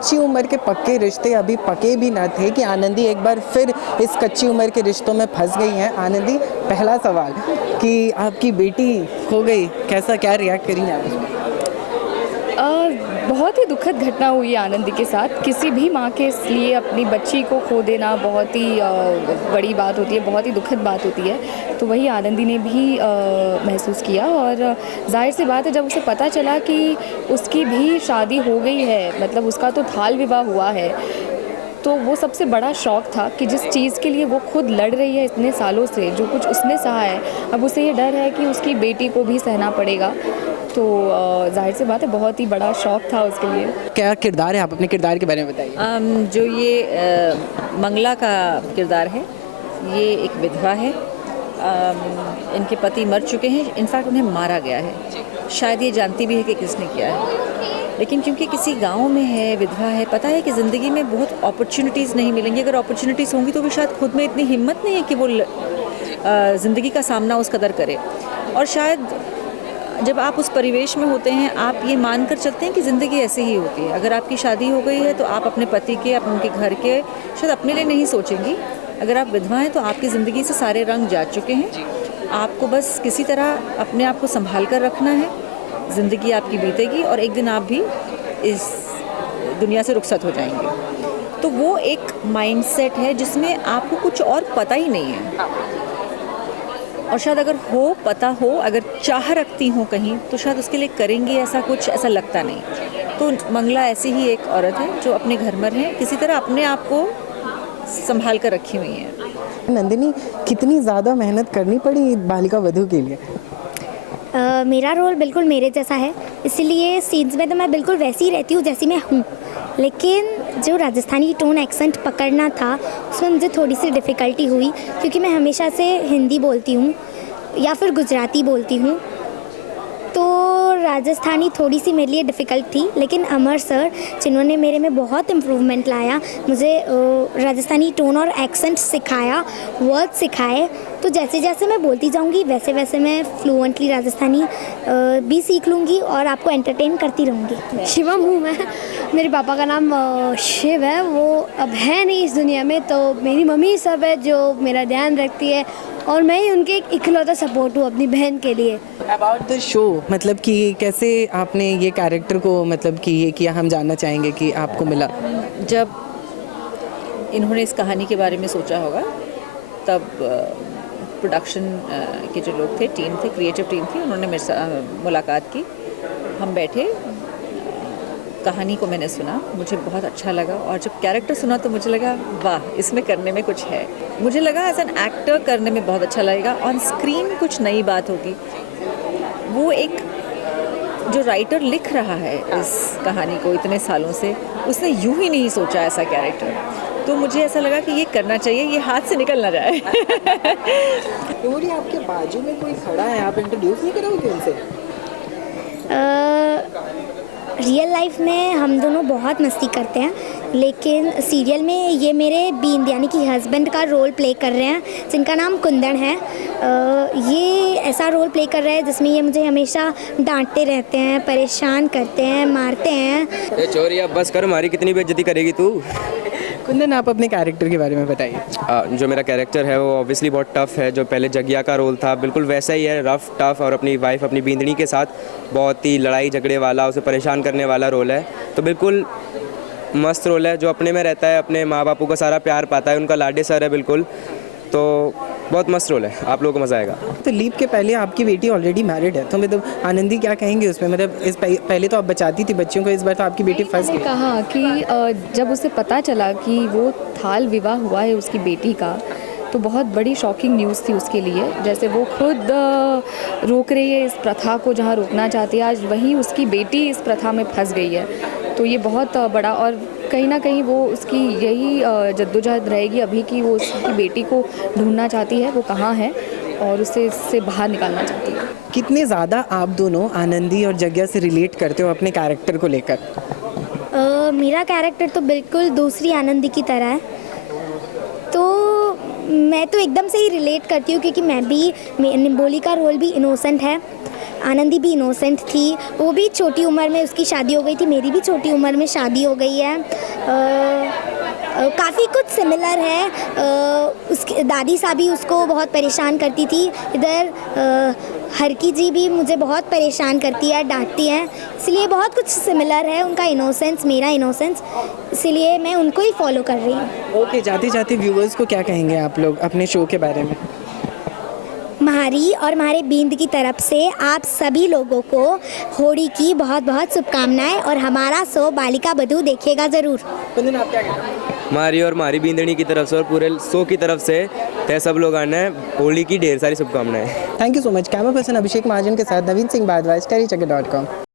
कच्ची उम्र के पक्के रिश्ते अभी पके भी ना थे कि आनंदी एक बार फिर इस कच्ची उम्र के रिश्तों में फंस गई हैं। आनंदी, पहला सवाल कि आपकी बेटी खो गई, कैसा क्या रिएक्ट करेंगे आप इसमें? बहुत ही दुखद घटना हुई आनंदी के साथ। किसी भी माँ के लिए अपनी बच्ची को खो देना बहुत ही बड़ी बात होती है, बहुत ही दुखद बात होती है। तो वही आनंदी ने भी महसूस किया और जाहिर सी बात है जब उसे पता चला कि उसकी भी शादी हो गई है, मतलब उसका तो थाल विवाह हुआ है, तो वो सबसे बड़ा शौक था कि जिस चीज़ के लिए वो खुद लड़ रही है इतने सालों से, जो कुछ उसने सहा है, अब उसे ये डर है कि उसकी बेटी को भी सहना पड़ेगा। तो जाहिर सी बात है बहुत ही बड़ा शौक था उसके लिए। क्या किरदार है, आप अपने किरदार के बारे में बताइए। जो ये मंगला का किरदार है, ये एक विधवा है। इनके पति मर चुके हैं, इनफैक्ट उन्हें मारा गया है। शायद ये जानती भी है कि किसने किया है, लेकिन क्योंकि किसी गांव में है, विधवा है, पता है कि ज़िंदगी में बहुत अपॉर्चुनिटीज़ नहीं मिलेंगी। अगर अपॉर्चुनिटीज़ होंगी तो भी शायद खुद में इतनी हिम्मत नहीं है कि वो ज़िंदगी का सामना उस कदर करे। और शायद जब आप उस परिवेश में होते हैं, आप ये मान कर चलते हैं कि ज़िंदगी ऐसे ही होती है। अगर आपकी शादी हो गई है तो आप अपने पति के, उनके घर के, शायद अपने लिए नहीं सोचेंगी। अगर आप विधवा हैं तो आपकी ज़िंदगी से सारे रंग जा चुके हैं। आपको बस किसी तरह अपने आप को संभाल कर रखना है। ज़िंदगी आपकी बीतेगी और एक दिन आप भी इस दुनिया से रुखसत हो जाएंगे। तो वो एक माइंडसेट है जिसमें आपको कुछ और पता ही नहीं है। और शायद अगर पता हो, अगर चाह रखती हो कहीं, तो शायद उसके लिए करेंगी ऐसा कुछ, ऐसा लगता नहीं। तो मंगला ऐसी ही एक औरत है जो अपने घर में है, किसी तरह अपने आप को संभाल कर रखी हुई है। नंदिनी, कितनी ज़्यादा मेहनत करनी पड़ी बालिका वधू के लिए? मेरा रोल बिल्कुल मेरे जैसा है, इसलिए सीन्स में तो मैं बिल्कुल वैसी ही रहती हूँ जैसी मैं हूँ, लेकिन जो राजस्थानी टोन एक्सेंट पकड़ना था उसमें मुझे थोड़ी सी डिफ़िकल्टी हुई, क्योंकि मैं हमेशा से हिंदी बोलती हूँ या फिर गुजराती बोलती हूँ, तो राजस्थानी थोड़ी सी मेरे लिए डिफ़िकल्ट थी। लेकिन अमर सर, जिन्होंने मेरे में बहुत इम्प्रूवमेंट लाया, मुझे राजस्थानी टोन और एक्सेंट सिखाया, वर्ड सिखाए, तो जैसे जैसे मैं बोलती जाऊंगी वैसे वैसे मैं फ्लुएंटली राजस्थानी भी सीख लूँगी और आपको एंटरटेन करती रहूँगी। शिवम हूँ मैं, मेरे पापा का नाम शिव है, वो अब है नहीं इस दुनिया में, तो मेरी मम्मी सब है जो मेरा ध्यान रखती है और मैं ही उनके एक इकलौता सपोर्ट हूँ अपनी बहन के लिए। अबाउट द शो, मतलब कि कैसे आपने ये कैरेक्टर को, मतलब कि ये किया, हम जानना चाहेंगे कि आपको मिला। जब इन्होंने इस कहानी के बारे में सोचा होगा, तब प्रोडक्शन के जो लोग थे, टीम थे, क्रिएटिव टीम थी, उन्होंने मेरे साथ मुलाकात की। हम बैठे, कहानी को मैंने सुना, मुझे बहुत अच्छा लगा, और जब कैरेक्टर सुना तो मुझे लगा वाह, इसमें करने में कुछ है। मुझे लगा एज एन एक्टर करने में बहुत अच्छा लगेगा, ऑन स्क्रीन कुछ नई बात होगी। वो एक जो राइटर लिख रहा है इस कहानी को इतने सालों से, उसने यूं ही नहीं सोचा ऐसा कैरेक्टर, तो मुझे ऐसा लगा कि ये करना चाहिए, ये हाथ से निकल ना जाए। तो आपके बाजू में कोई खड़ा है, आप इंट्रोड्यूस नहीं करोगे उनसे? रियल लाइफ में हम दोनों बहुत मस्ती करते हैं, लेकिन सीरियल में ये मेरे बींद यानी कि हस्बैंड का रोल प्ले कर रहे हैं, जिनका नाम कुंदन है। ये ऐसा रोल प्ले कर रहे हैं जिसमें ये मुझे हमेशा डांटते रहते हैं, परेशान करते हैं, मारते हैं। ए चोरी, अब बस कर, हमारी कितनी बेइज्जती करेगी तू। कुंदन, आप अपने कैरेक्टर के बारे में बताइए। जो मेरा कैरेक्टर है वो ऑब्वियसली बहुत टफ है। जो पहले जगिया का रोल था बिल्कुल वैसा ही है, रफ टफ, और अपनी वाइफ, अपनी बींदनी के साथ बहुत ही लड़ाई झगड़े वाला, उसे परेशान करने वाला रोल है। तो बिल्कुल मस्त रोल है, जो अपने में रहता है, अपने माँ बापू का सारा प्यार पाता है, उनका लाडे सर है बिल्कुल। तो बहुत मस्त रोल है, आप लोगों को मज़ा आएगा। तो लीप के पहले आपकी बेटी ऑलरेडी मैरिड है, तो मतलब आनंदी क्या कहेंगे उसमें? मतलब इस पहले तो आप बचाती थी बच्चियों को, इस बार तो आपकी बेटी फंस गई। कहा कि जब उसे पता चला कि वो थाल विवाह हुआ है उसकी बेटी का, तो बहुत बड़ी शॉकिंग न्यूज़ थी उसके लिए। जैसे वो खुद रोक रही है इस प्रथा को, जहाँ रोकना चाहती है, आज वहीं उसकी बेटी इस प्रथा में फंस गई है। तो ये बहुत बड़ा, और कहीं ना कहीं वो उसकी यही जद्दोजहद रहेगी अभी कि वो उसकी बेटी को ढूंढना चाहती है, वो कहाँ है, और उसे इससे बाहर निकालना चाहती है। कितने ज़्यादा आप दोनों आनंदी और जग्या से रिलेट करते हो अपने कैरेक्टर को लेकर? मेरा कैरेक्टर तो बिल्कुल दूसरी आनंदी की तरह है, तो मैं तो एकदम से ही रिलेट करती हूँ, क्योंकि मैं भी, निम्बोली का रोल भी इनोसेंट है, आनंदी भी इनोसेंट थी, वो भी छोटी उम्र में उसकी शादी हो गई थी, मेरी भी छोटी उम्र में शादी हो गई है। काफ़ी कुछ सिमिलर है। उसकी दादी साहब भी उसको बहुत परेशान करती थी, इधर हरकी जी भी मुझे बहुत परेशान करती है, डांटती हैं, इसलिए बहुत कुछ सिमिलर है। उनका इनोसेंस, मेरा इनोसेंस, इसीलिए मैं उनको ही फॉलो कर रही हूँ। ओके, जाते जाते व्यूवर्स को क्या कहेंगे आप लोग अपने शो के बारे में? हमारी और हमारे बींद की तरफ से आप सभी लोगों को होली की बहुत बहुत शुभकामनाएं, और हमारा शो बालिका बधू देखिएगा ज़रूर। कुंदन, आप क्या कहते हैं? हमारी और हमारी बींदनी की तरफ से और पूरे शो की तरफ से तय सब लोग आना है, होली की ढेर सारी शुभकामनाएं। Thank you so much. Camera person Abhishek Mahajan के साथ नवीन सिंह भारद्वाज, टेरीचक्कर.com।